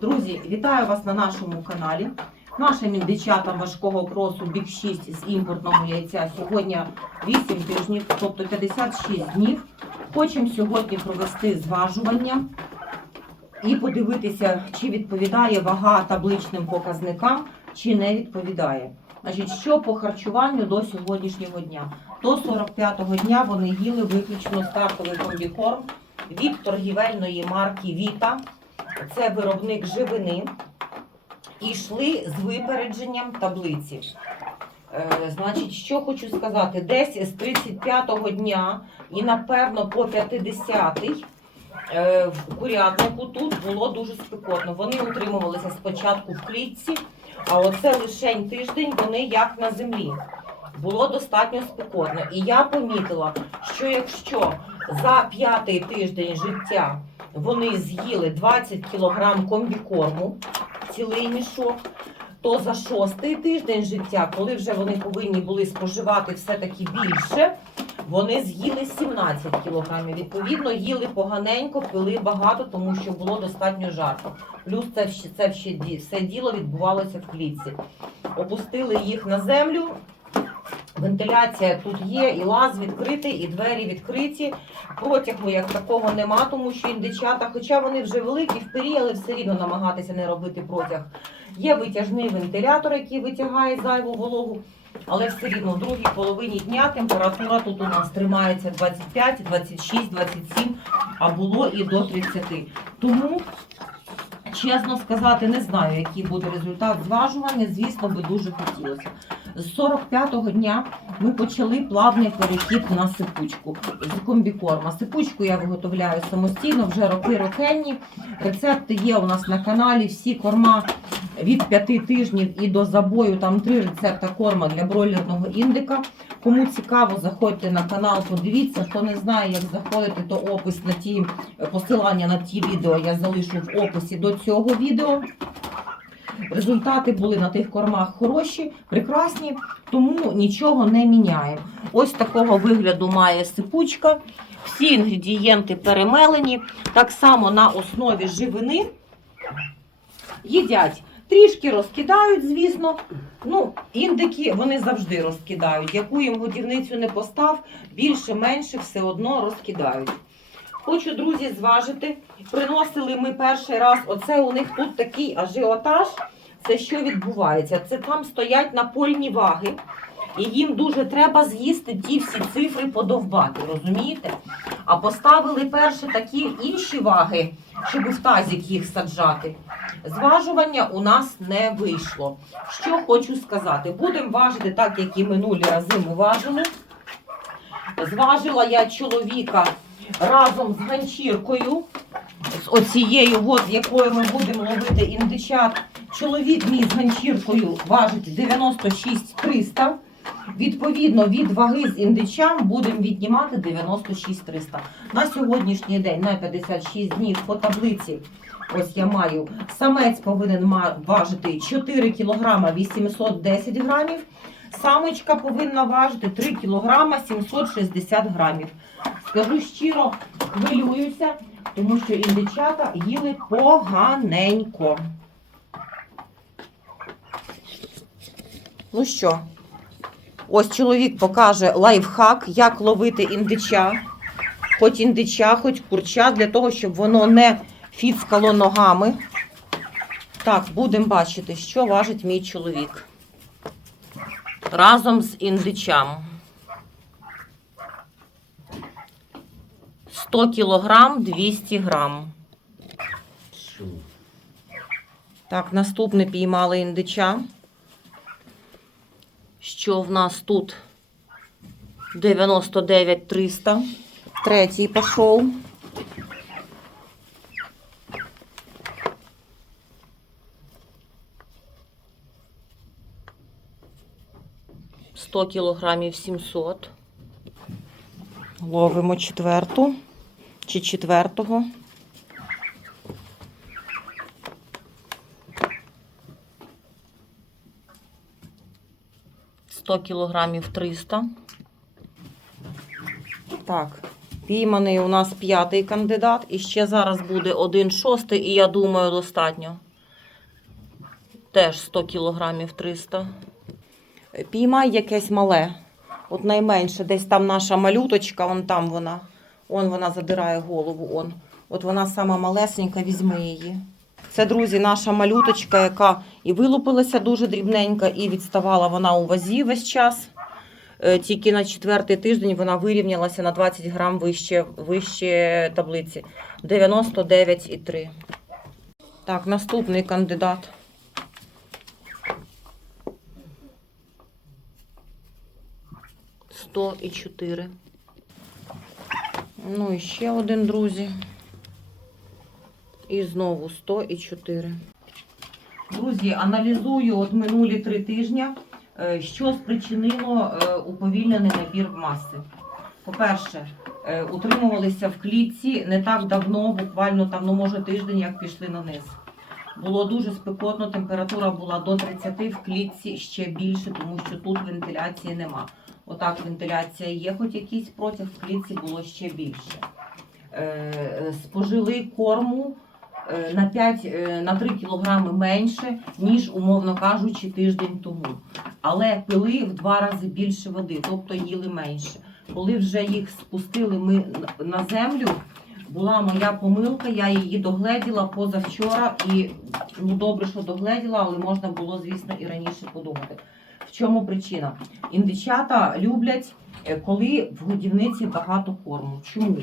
Друзі, вітаю вас на нашому каналі. Нашим індичатам важкого кросу Бік 6 з імпортного яйця сьогодні 8 тижнів, тобто 56 днів. Хочемо сьогодні провести зважування і подивитися, чи відповідає вага табличним показникам, чи не відповідає. Значить, що по харчуванню до сьогоднішнього дня? До 45-го дня вони їли виключно стартовий комбікорм від торгівельної марки Віта. Це виробник живини. І йшли з випередженням таблиці. Е, значить, що хочу сказати, десь з 35-го дня і напевно по 50-й е, в курятнику тут було дуже спекотно. Вони утримувалися спочатку в клітці, а оце лишень тиждень вони як на землі. Було достатньо спекотно. І я помітила, що якщо за п'ятий тиждень життя вони з'їли 20 кг комбікорму, цілий мішок, то за шостий тиждень життя, коли вже вони повинні були споживати все-таки більше, вони з'їли 17 кілограмів. Відповідно, їли поганенько, пили багато, тому що було достатньо жарко. Плюс це, це все діло відбувалося в клітці. Опустили їх на землю. Вентиляція тут є, і лаз відкритий, і двері відкриті. Протягу як такого нема, тому що індичата, хоча вони вже великі в пері, але все рівно намагатися не робити протяг. Є витяжний вентилятор, який витягає зайву вологу, але все рівно в другій половині дня температура тут у нас тримається 25, 26, 27, а було і до 30. Тому, чесно сказати, не знаю, який буде результат зважування. Звісно, би дуже хотілося. З 45-го дня ми почали плавний перехід на сипучку з комбікорма. Сипучку я виготовляю самостійно вже роки рокенні. Рецепти є у нас на каналі. Всі корма від 5 тижнів і до забою. Там три рецепта корма для бройлерного індика. Кому цікаво, заходьте на канал, подивіться. Хто не знає, як заходити, то опис на ті посилання на ті відео я залишу в описі до цього відео. Результати були на тих кормах хороші, прекрасні, тому нічого не міняємо. Ось такого вигляду має сипучка. Всі інгредієнти перемелені. Так само на основі живини їдять. Трішки розкидають, звісно. Ну, індики вони завжди розкидають. Яку їм годівницю не постав, більше-менше все одно розкидають. Хочу, друзі, зважити. Приносили ми перший раз. Оце у них тут такий ажіотаж. Це що відбувається? Це там стоять напольні ваги, і їм дуже треба з'їсти ті всі цифри подовбати, розумієте? А поставили перше такі інші ваги, щоб в тазик їх саджати. Зважування у нас не вийшло. Що хочу сказати, будемо важити так, як і минулі рази ми важили. Зважила я чоловіка разом з ганчіркою, з оцією, от, якою ми будемо ловити індичат. Чоловік мій з ганчіркою важить 96 300. Відповідно, від ваги з індичам будемо віднімати 96 300. На сьогоднішній день, на 56 днів по таблиці, ось я маю, самець повинен важити 4 кг 810 грамів. Самочка повинна важити 3 кг 760 грамів. Скажу щиро, хвилююся, тому що індичата їли поганенько. Ну що, ось чоловік покаже лайфхак, як ловити індича, хоч індича, хоч курча, для того, щоб воно не фіцкало ногами. Так, будемо бачити, що важить мій чоловік. Разом з індичам. 100 кілограм 200 грам. Так, наступне піймали індича. Що в нас тут? 99 300. Третій пішов. Сто кілограмів 700. Ловимо четверту чи четвертого. Сто кілограмів 300. Так, пійманий у нас п'ятий кандидат. І ще зараз буде один шостий, і я думаю, достатньо. Теж 100 кілограмів 300. Піймай якесь мале. От найменше, десь там наша малюточка, вон там вона. Он вона задирає голову. Он. От вона сама малесенька, візьми її. Це, друзі, наша малюточка, яка і вилупилася дуже дрібненька, і відставала вона у вазі весь час. Е, Тільки на четвертий тиждень вона вирівнялася на 20 грам вище, вище таблиці. 99,3. Так, наступний кандидат. Сто і чотири. Ну і ще один, друзі. І знову 100 і 4. Друзі, аналізую от минулі три тижні, е, що спричинило е, уповільнений набір маси. По-перше, е, утримувалися в клітці не так давно, буквально там, ну може тиждень, як пішли на низ. Було дуже спекотно, температура була до 30 в клітці ще більше, тому що тут вентиляції нема. Отак вентиляція є, хоч якийсь протяг в клітці було ще більше. Е, спожили корму е, на 5 е, на 3 кілограми менше, ніж, умовно кажучи, тиждень тому. Але пили в два рази більше води, тобто їли менше. Коли вже їх спустили ми на землю, була моя помилка, я її догледіла позавчора і ну добре, що догледіла, але можна було, звісно, і раніше подумати. В чому причина? Індичата люблять, е, коли в годівниці багато корму. Чому?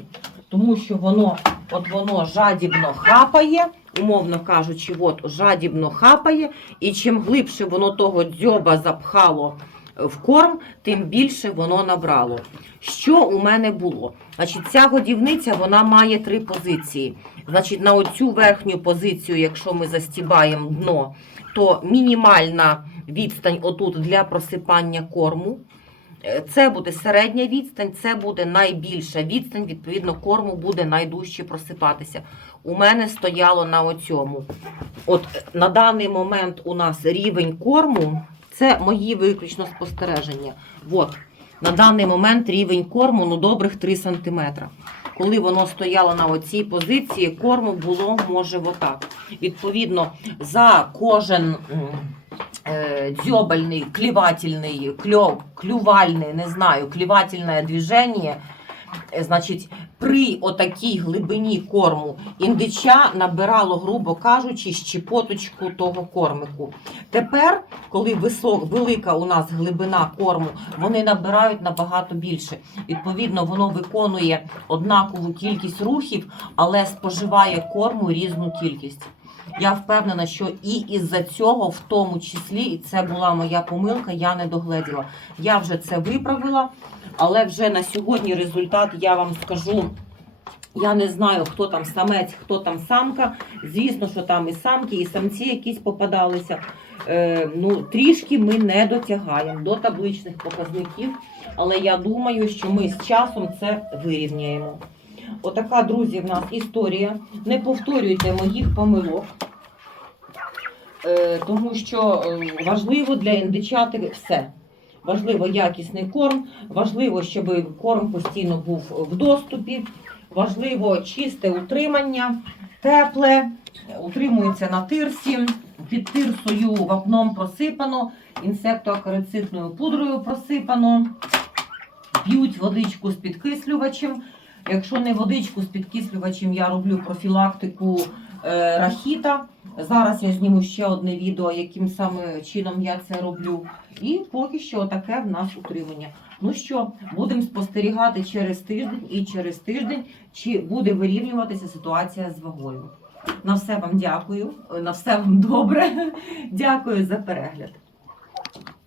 Тому що воно, от воно жадібно хапає, умовно кажучи, от жадібно хапає, і чим глибше воно того дзьоба запхало в корм, тим більше воно набрало. Що у мене було? Значить, ця годівниця вона має три позиції. Значить, на оцю верхню позицію, якщо ми застібаємо дно, то мінімальна відстань отут для просипання корму. Е, Це буде середня відстань, це буде найбільша відстань, відповідно, корму буде найдужче просипатися. У мене стояло на оцьому. От е, на даний момент у нас рівень корму, це мої виключно спостереження. От, на даний момент рівень корму ну добрих 3 см. Коли воно стояло на оцій позиції, корму було може отак. Відповідно, за кожен е, дзьобальний, клівательний, кльов, клювальний, не знаю, клівательне движення, значить, при отакій глибині корму індича набирало, грубо кажучи, щепоточку того кормику. Тепер, коли висок, велика у нас глибина корму, вони набирають набагато більше. Відповідно, воно виконує однакову кількість рухів, але споживає корму різну кількість. Я впевнена, що і із-за цього, в тому числі, і це була моя помилка, я не догледіла. Я вже це виправила, але вже на сьогодні результат я вам скажу. Я не знаю, хто там самець, хто там самка. Звісно, що там і самки, і самці якісь попадалися. Е, ну, трішки ми не дотягаємо до табличних показників, але я думаю, що ми з часом це вирівняємо. Отака, друзі, в нас історія. Не повторюйте моїх помилок, тому що е, важливо для індичати все. Важливо якісний корм, важливо, щоб корм постійно був в доступі, важливо чисте утримання, тепле, утримується на тирсі, під тирсою вапном просипано, інсектоакарицидною пудрою просипано, п'ють водичку з підкислювачем. Якщо не водичку з підкислювачем, я роблю профілактику е, рахіта. Зараз я зніму ще одне відео, яким саме чином я це роблю. І поки що таке в нас утримання. Ну що, будемо спостерігати через тиждень і через тиждень, чи буде вирівнюватися ситуація з вагою. На все вам дякую, на все вам добре. Дякую за перегляд.